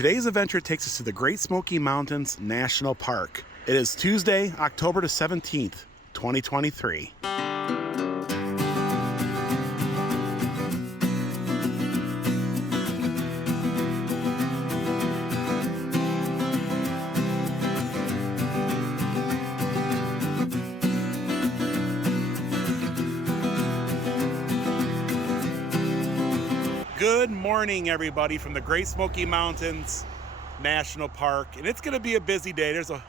Today's adventure takes us to the Great Smoky Mountains National Park. It is Tuesday, October the 17th, 2023. Good morning, everybody, from the Great Smoky Mountains National Park. And it's going to be a busy day. There's a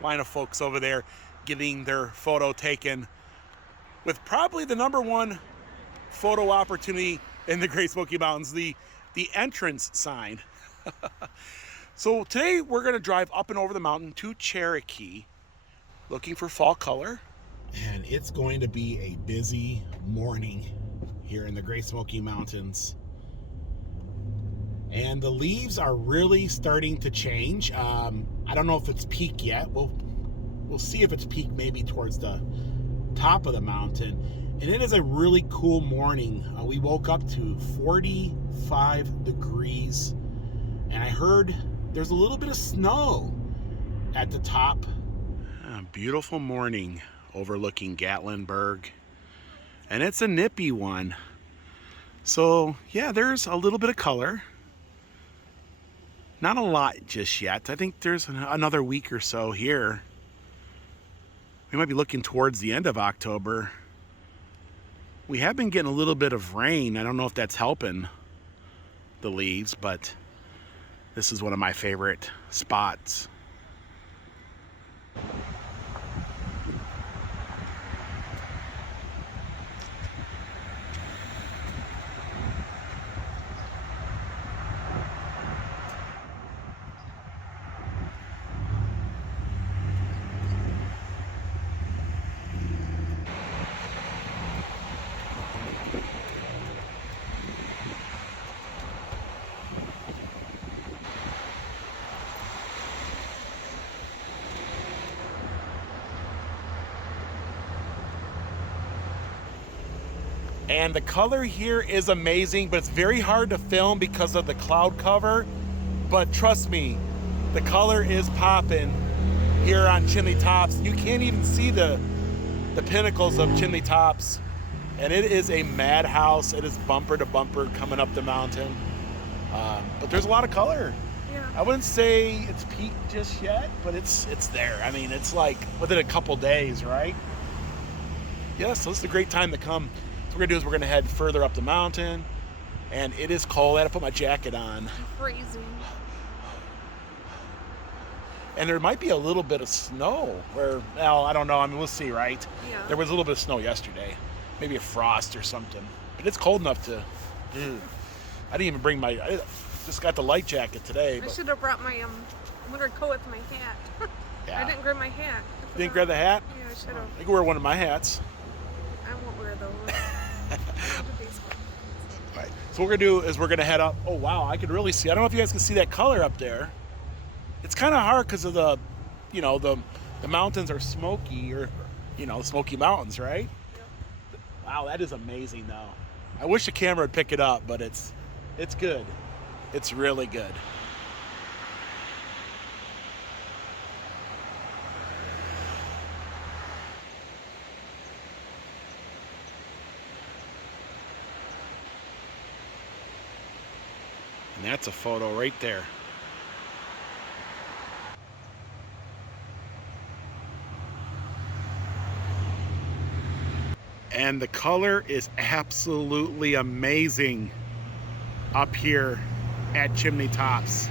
line of folks over there getting their photo taken with probably the #1 photo opportunity in the Great Smoky Mountains, the entrance sign. So today we're going to drive up and over the mountain to Cherokee looking for fall color. And it's going to be a busy morning here in the Great Smoky Mountains. And the leaves are really starting to change. I don't know if it's peak yet. We'll see if it's peak maybe towards the top of the mountain. And it is a really cool morning. We woke up to 45 degrees. And I heard there's a little bit of snow at the top. A beautiful morning overlooking Gatlinburg. And it's a nippy one. So yeah, there's a little bit of color. Not a lot just yet. I think there's another week or so here. We might be looking towards the end of October. We have been getting a little bit of rain. I don't know if that's helping the leaves, but this is one of my favorite spots. And the color here is amazing, but it's very hard to film because of the cloud cover. But trust me, the color is popping here on Chimney Tops. You can't even see the pinnacles of Chimney Tops. And it is a madhouse. It is bumper to bumper coming up the mountain. But there's a lot of color. Yeah. I wouldn't say it's peaked just yet, but it's there. I mean, it's like within a couple days, right? Yeah, so this is a great time to come. What we're gonna do is we're gonna head further up the mountain, and it is cold. I had to put my jacket on. I'm freezing. And there might be a little bit of snow, well, I don't know. I mean, we'll see, right? Yeah. There was a little bit of snow yesterday, maybe a frost or something. But it's cold enough to. I didn't even bring I just got the light jacket today. I should have brought my winter coat with my hat. Yeah. I didn't grab my hat. You didn't grab the hat? Yeah, I should have. You can wear one of my hats. I won't wear those. All right. So what we're gonna do is we're gonna head up. Oh wow, I could really see. I don't know if you guys can see that color up there. It's kind of hard because of the mountains are smoky, or the Smoky Mountains, right? Yep. Wow, that is amazing though. I wish the camera would pick it up, but it's good. It's really good. And that's a photo right there. And the color is absolutely amazing up here at Chimney Tops.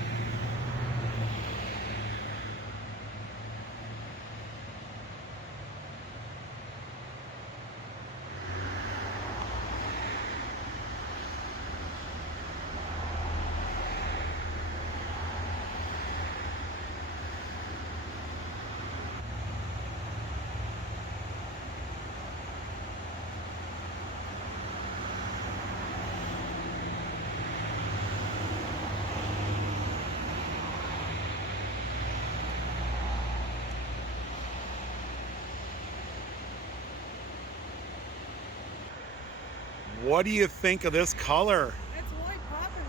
What do you think of this color? It's really popping.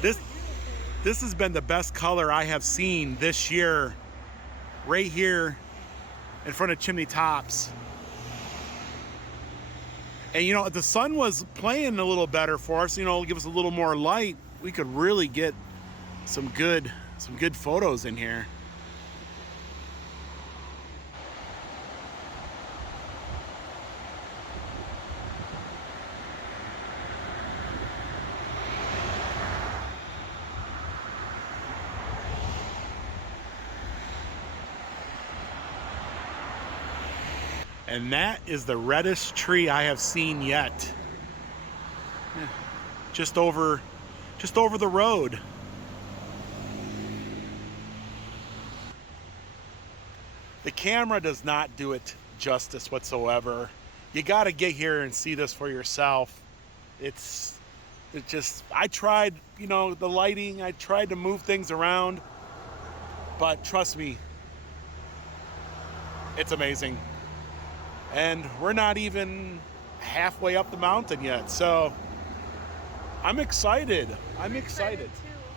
This This has been the best color I have seen this year, right here in front of chimney tops. And you know, if the sun was playing a little better for us, you know, give us a little more light, we could really get some good photos in here. And that is the reddest tree I have seen yet. Just over the road. The camera does not do it justice whatsoever. You got to get here and see this for yourself. I tried, you know, the lighting, I tried to move things around, but trust me, it's amazing. And we're not even halfway up the mountain yet, so I'm excited. I'm excited.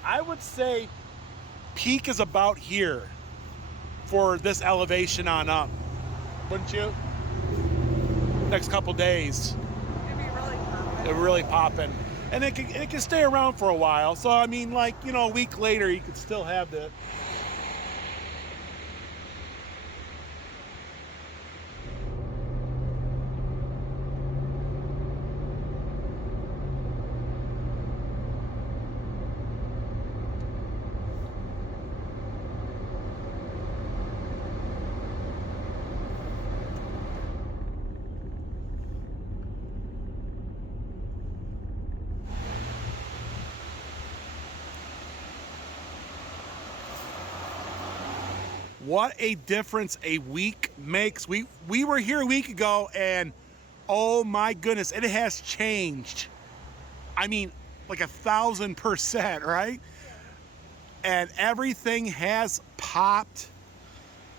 I would say peak is about here for this elevation on up, wouldn't you? Next couple days. It'd be really popping. It'd really popping. And it can stay around for a while. So I mean, like, you know, a week later you could still have the what a difference a week makes. We were here a week ago and oh my goodness, it has changed. I mean, like 1,000%, right? And everything has popped.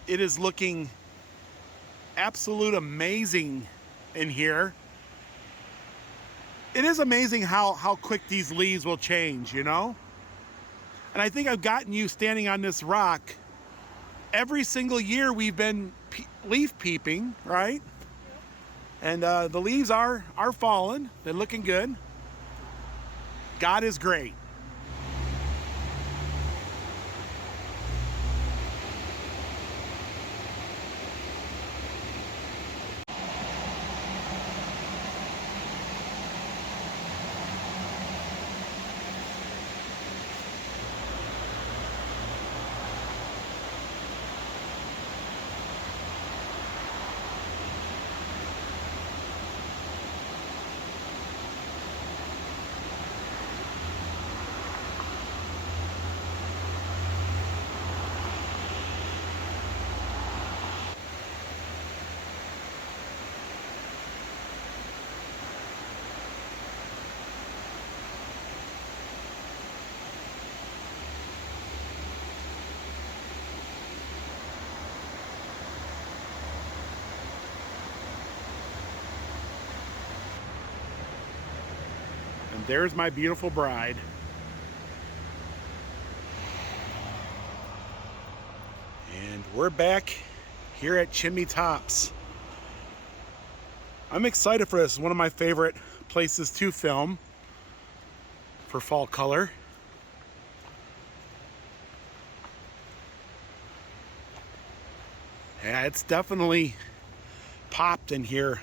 It is looking absolute amazing in here. It is amazing how quick these leaves will change, you know? And I think I've gotten you standing on this rock. Every single year we've been leaf peeping, right? And the leaves are falling. They're looking good. God is great. And there's my beautiful bride. And we're back here at Chimney Tops. I'm excited for this. It's one of my favorite places to film for fall color. Yeah, it's definitely popped in here.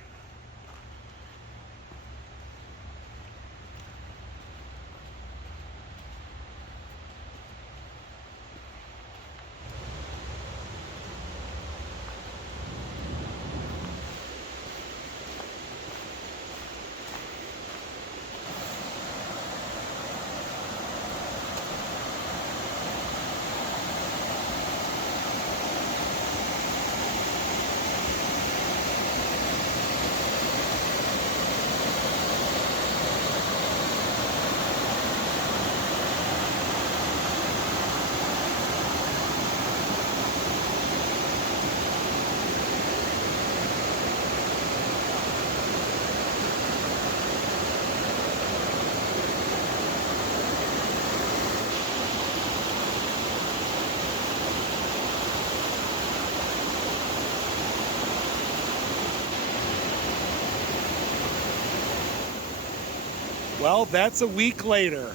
Well, that's a week later.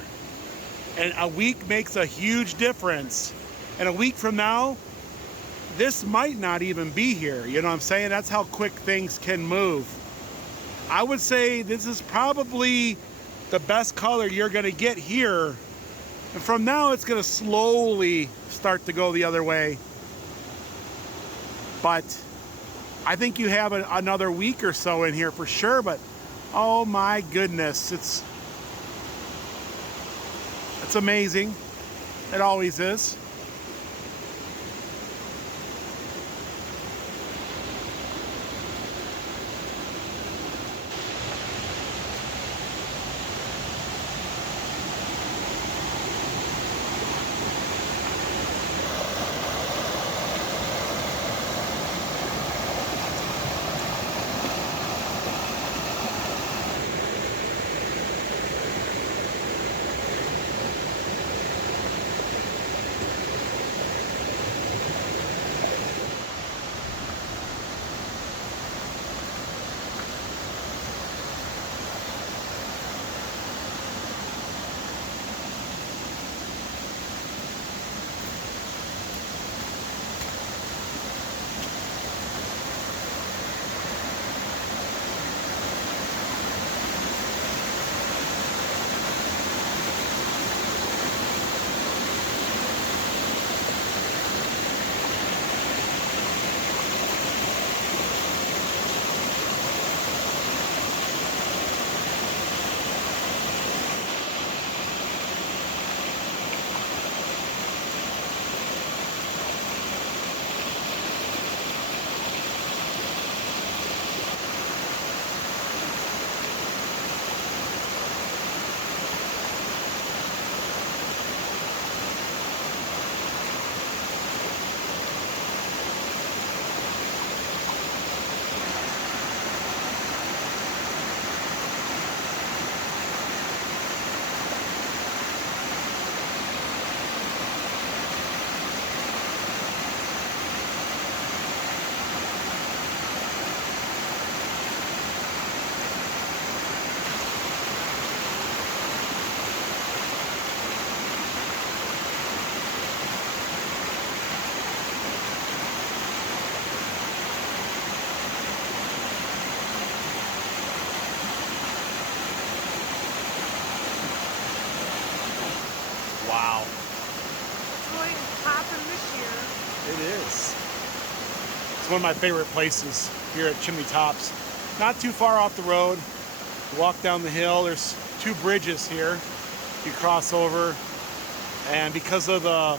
And a week makes a huge difference. And a week from now, this might not even be here. You know what I'm saying? That's how quick things can move. I would say this is probably the best color you're gonna get here. And from now, it's gonna slowly start to go the other way. But I think you have another week or so in here for sure, but oh my goodness, it's amazing. It always is. Wow. It's really popping this year. It is. It's one of my favorite places here at Chimney Tops. Not too far off the road. You walk down the hill. There's two bridges here you cross over. And because of the,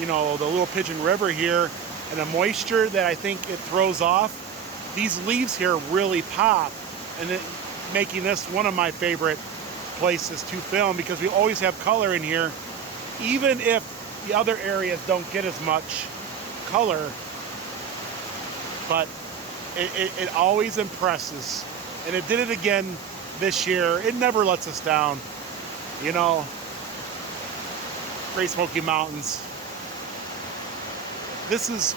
the Little Pigeon River here and the moisture that I think it throws off, these leaves here really pop, and making this one of my favorite places to film because we always have color in here, even if the other areas don't get as much color. But it always impresses, and it did it again this year. It never lets us down. Great Smoky Mountains. This is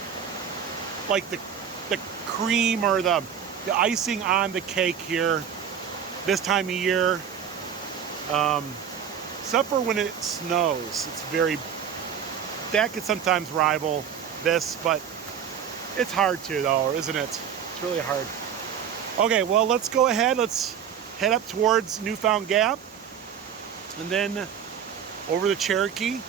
like the cream or the icing on the cake here this time of year. Except for when it snows. That could sometimes rival this, but it's hard to though, isn't it? It's really hard. Okay, well, let's go ahead. Let's head up towards Newfound Gap and then over the Cherokee.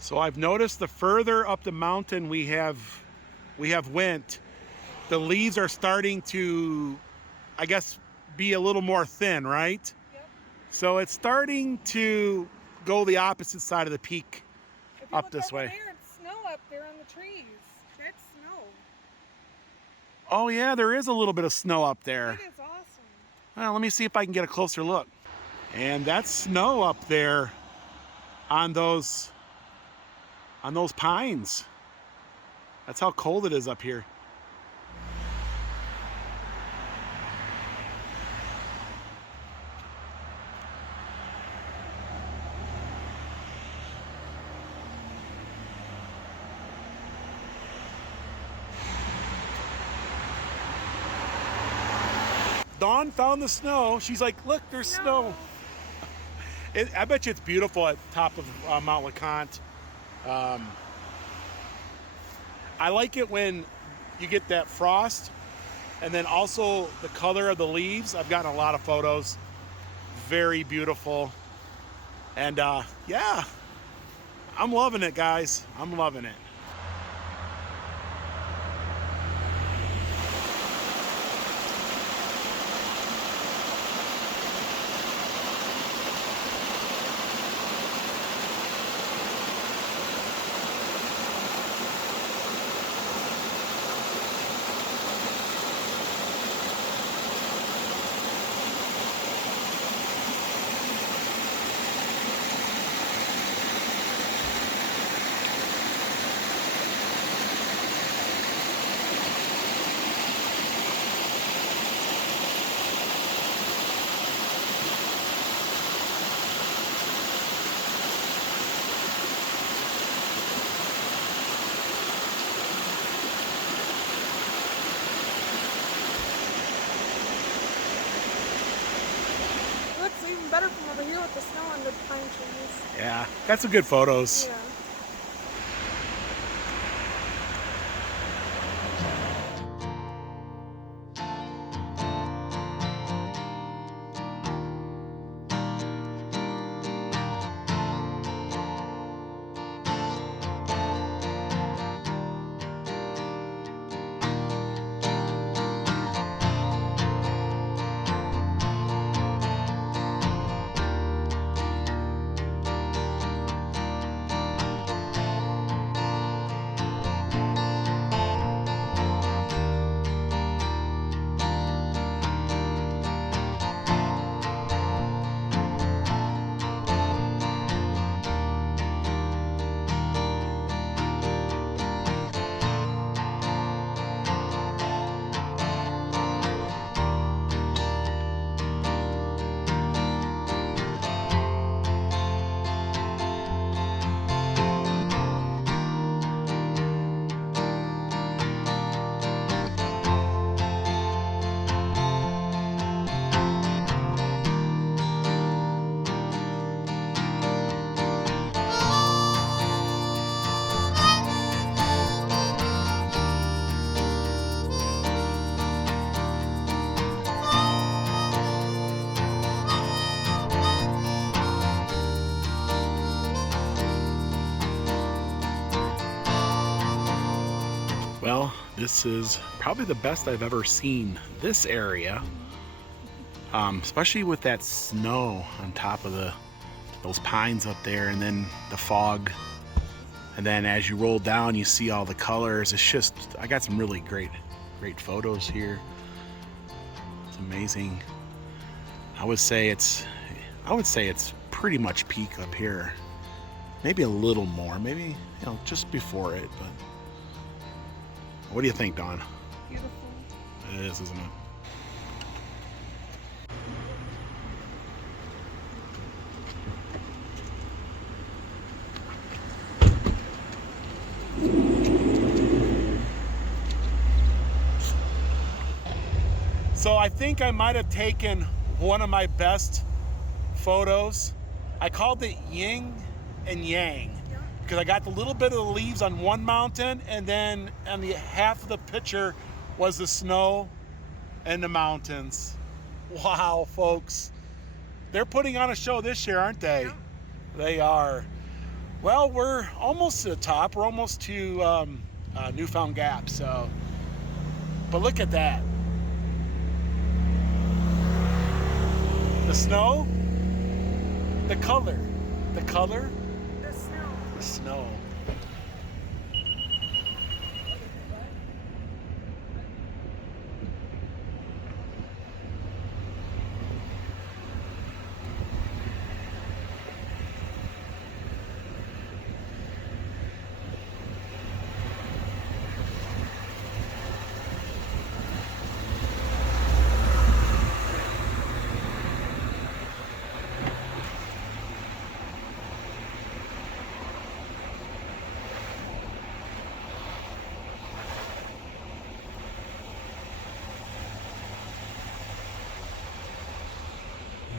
So I've noticed the further up the mountain we have went, the leaves are starting to, I guess, be a little more thin, right? Yep. So it's starting to go the opposite side of the peak, If you up look this over way. there, it's snow up there on the trees. That's snow. Oh yeah, there is a little bit of snow up there. It is awesome. Well, let me see if I can get a closer look. And that's snow up there on those pines. That's how cold it is up here. Dawn found the snow. She's like, look, there's snow. I bet you it's beautiful at the top of Mount LeConte. I like it when you get that frost, and then also the color of the leaves. I've gotten a lot of photos. Very beautiful. And yeah, I'm loving it, guys. I'm loving it. Better from over here with the snow under the pine trees. Yeah, got some good photos. Yeah. Well, this is probably the best I've ever seen this area, especially with that snow on top of those pines up there, and then the fog, and then as you roll down you see all the colors. It's just, I got some really great photos here. It's amazing. I would say it's pretty much peak up here, maybe a little more, maybe, you know, just before it. But what do you think, Dawn? Beautiful. It is, isn't it? So I think I might have taken one of my best photos. I called it yin and yang, because I got the little bit of the leaves on one mountain, and then on the half of the picture was the snow and the mountains. Wow, folks. They're putting on a show this year, aren't they? Yeah. They are. Well, we're almost to the top. We're almost to Newfound Gap. So, but look at that. The snow, the color, The snow. the snow.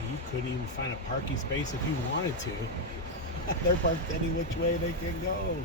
You couldn't even find a parking space if you wanted to. They're parked any which way they can go.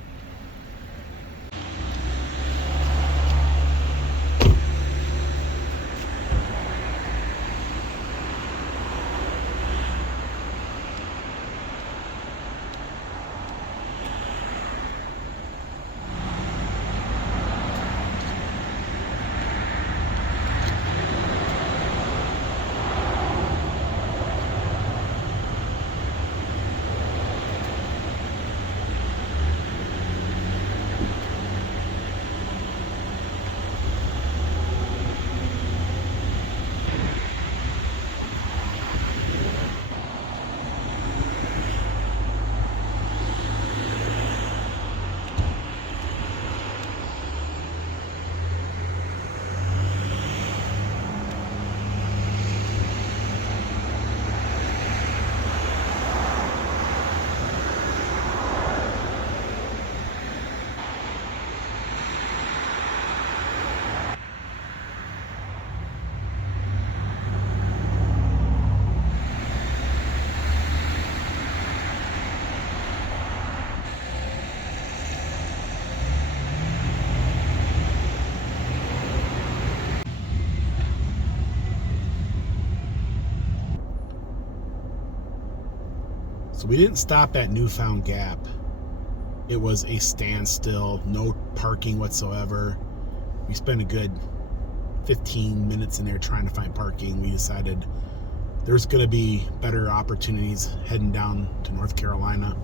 So we didn't stop at Newfound Gap. It was a standstill, no parking whatsoever. We spent a good 15 minutes in there trying to find parking. We decided there's going to be better opportunities heading down to North Carolina.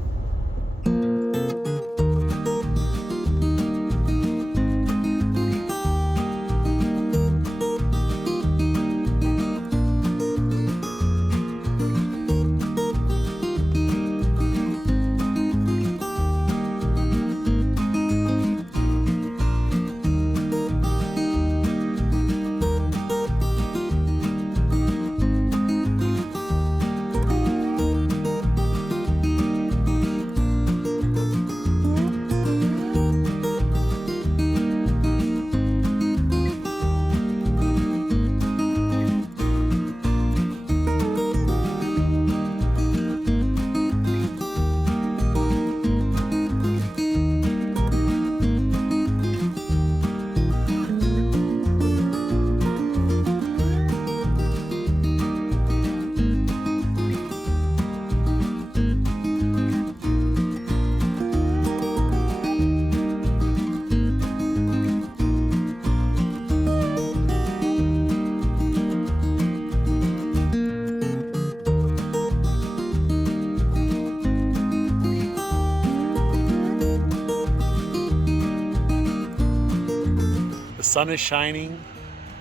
The sun is shining.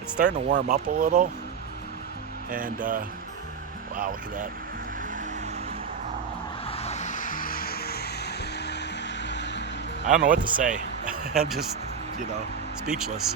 It's starting to warm up a little. And wow, look at that. I don't know what to say. I'm just, speechless.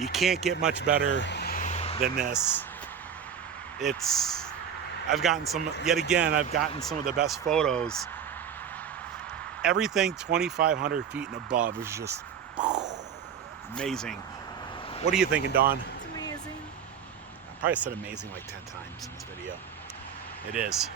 You can't get much better than this. I've gotten some of the best photos. Everything 2,500 feet and above is just amazing. What are you thinking, Dawn? It's amazing. I probably said amazing like 10 times in this video. It is.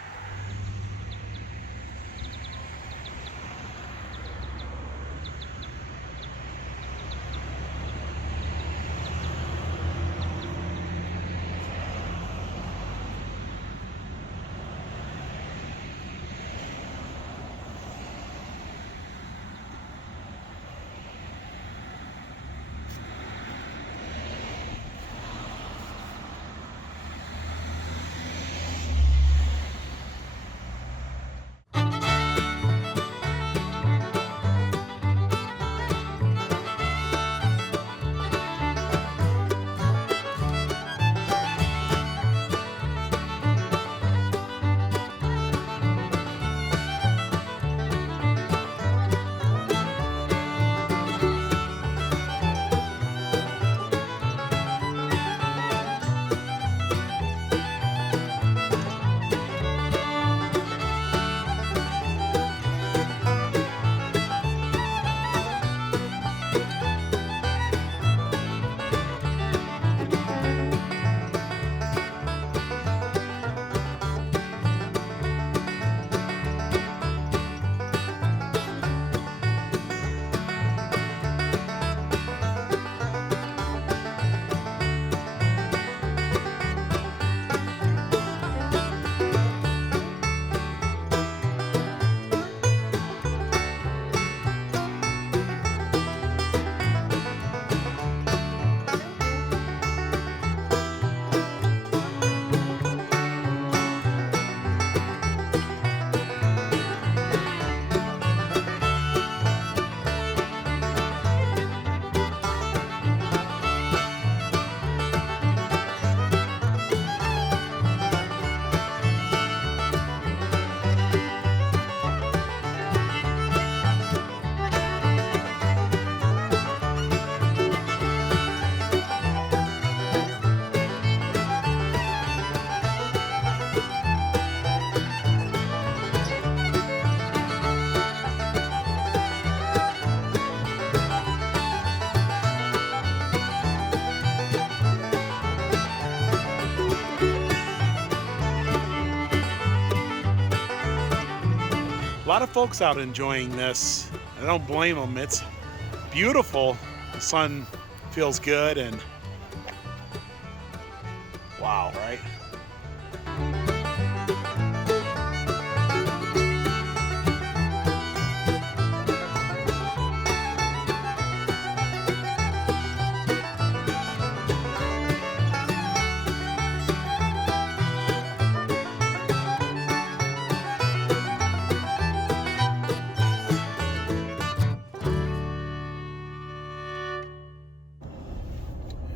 A lot of folks out enjoying this. I don't blame them. It's beautiful. The sun feels good and wow, right?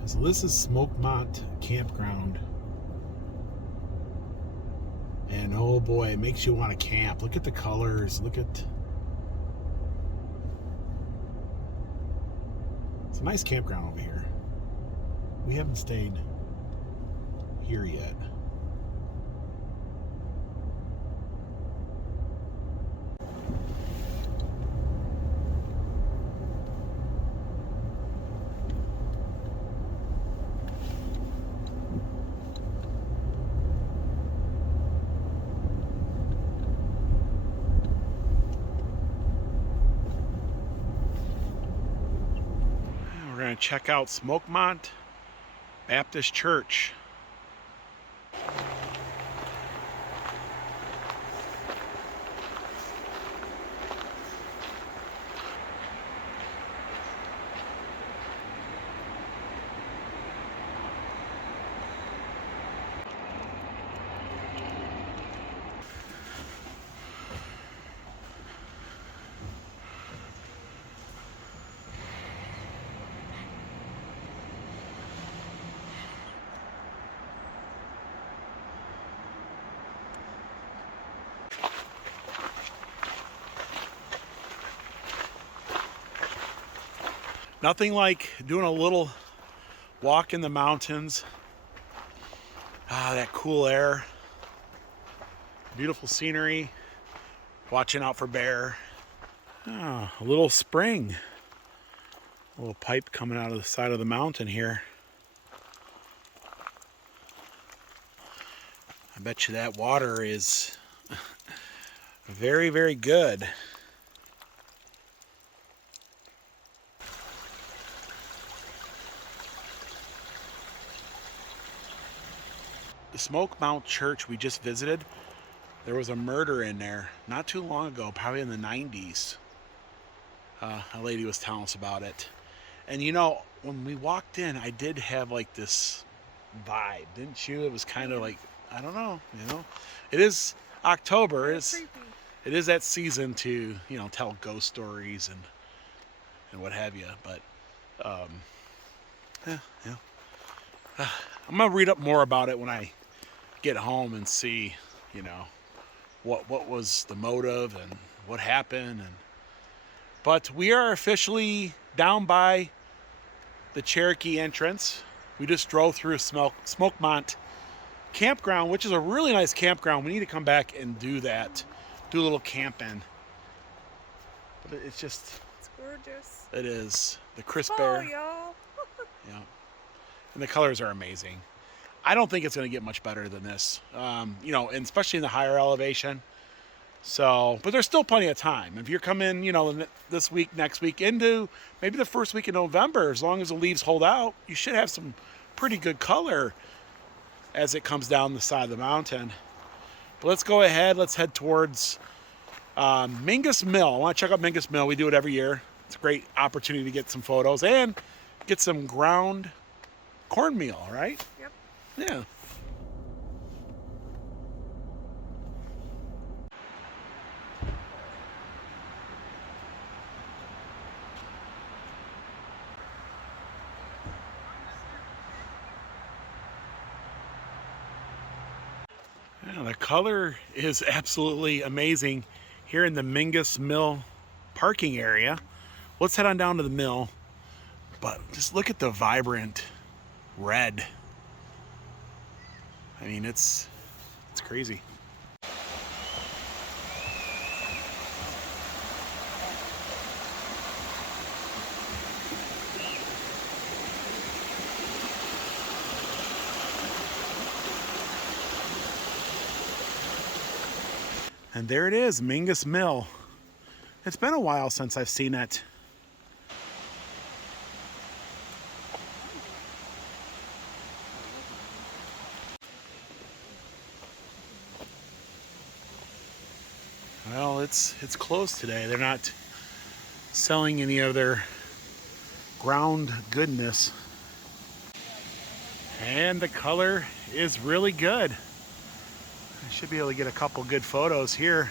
So this is Smokemont campground. And oh boy, it makes you want to camp. Look at the colors. Look at... It's a nice campground over here. We haven't stayed here yet. We're going to check out Smokemont Baptist Church. Nothing like doing a little walk in the mountains. Ah, that cool air. Beautiful scenery. Watching out for bear. Oh, a little spring. A little pipe coming out of the side of the mountain here. I bet you that water is very, very good. The Smokemont church we just visited, there was a murder in there not too long ago, probably in the 90s. A lady was telling us about it. And you know, when we walked in, I did have like this vibe, didn't you? It was kind of like, I don't know, you know. It is October. It is that season to, you know, tell ghost stories and what have you. But yeah. I'm gonna read up more about it when I get home and see, you know, what was the motive and what happened. But we are officially down by the Cherokee entrance. We just drove through Smokemont campground, which is a really nice campground. We need to come back and do that, do a little camping. But it's just, it's gorgeous. It is. The crisp Oh, air. y'all. Yeah. And the colors are amazing. I don't think it's going to get much better than this, you know, and especially in the higher elevation. So, but there's still plenty of time. If you're coming, you know, this week, next week, into maybe the first week in November, as long as the leaves hold out, you should have some pretty good color as it comes down the side of the mountain. But let's go ahead. Let's head towards Mingus Mill. I want to check out Mingus Mill. We do it every year. It's a great opportunity to get some photos and get some ground cornmeal, right? Yep. Yeah. Yeah, the color is absolutely amazing here in the Mingus Mill parking area. Let's head on down to the mill, but just look at the vibrant red. I mean, it's crazy. And there it is, Mingus Mill. It's been a while since I've seen it. Well, it's closed today. They're not selling any of their ground goodness. And the color is really good. I should be able to get a couple good photos here.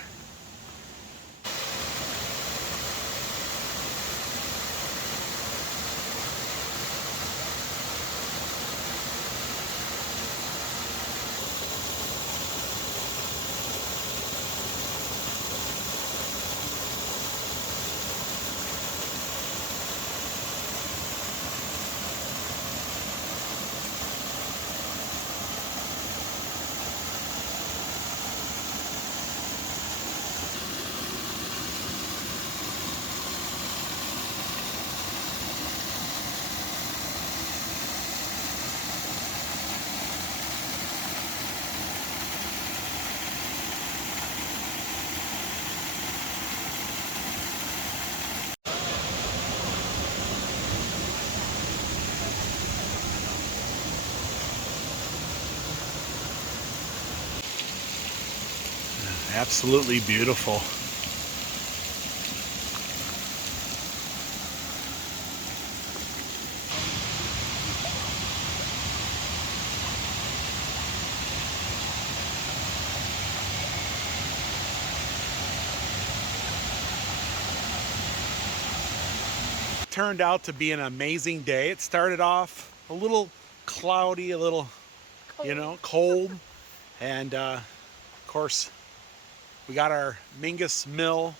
Absolutely beautiful. Turned out to be an amazing day. It started off a little cloudy, a little, you know, cold. And of course, we got our Mingus Mill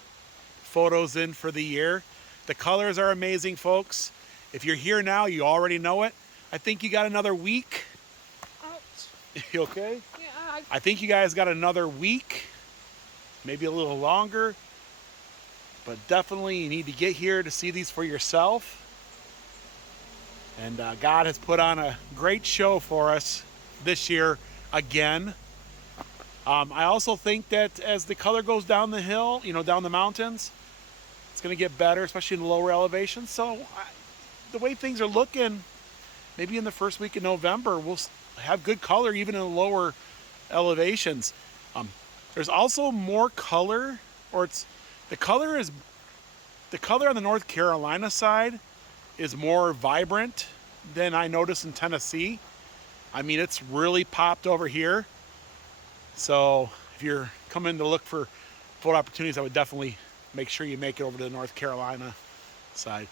photos in for the year. The colors are amazing, folks. If you're here now, you already know it. I think you got another week. Ouch. You okay? Yeah, I think you guys got another week, maybe a little longer, but definitely you need to get here to see these for yourself. And God has put on a great show for us this year again. I also think that as the color goes down the hill, you know, down the mountains, it's going to get better, especially in the lower elevations. So the way things are looking, maybe in the first week of November, we'll have good color even in the lower elevations. There's also more color, or the color on the North Carolina side is more vibrant than I noticed in Tennessee. I mean, it's really popped over here. So if you're coming to look for photo opportunities, I would definitely make sure you make it over to the North Carolina side.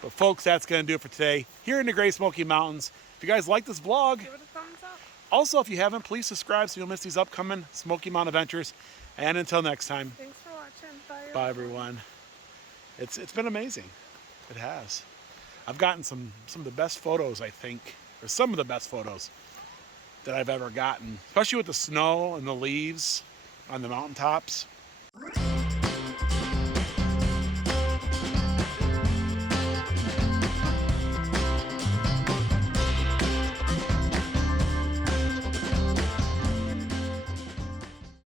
But folks, that's going to do it for today here in the Great Smoky Mountains. If you guys like this vlog, give it a thumbs up. also if you haven't, please subscribe so you'll miss these upcoming Smoky Mountain adventures. And until next time, Thanks for watching. bye everyone. It's been amazing. It has. I've gotten some of the best photos, I think, or some of the best photos that I've ever gotten, especially with the snow and the leaves on the mountaintops.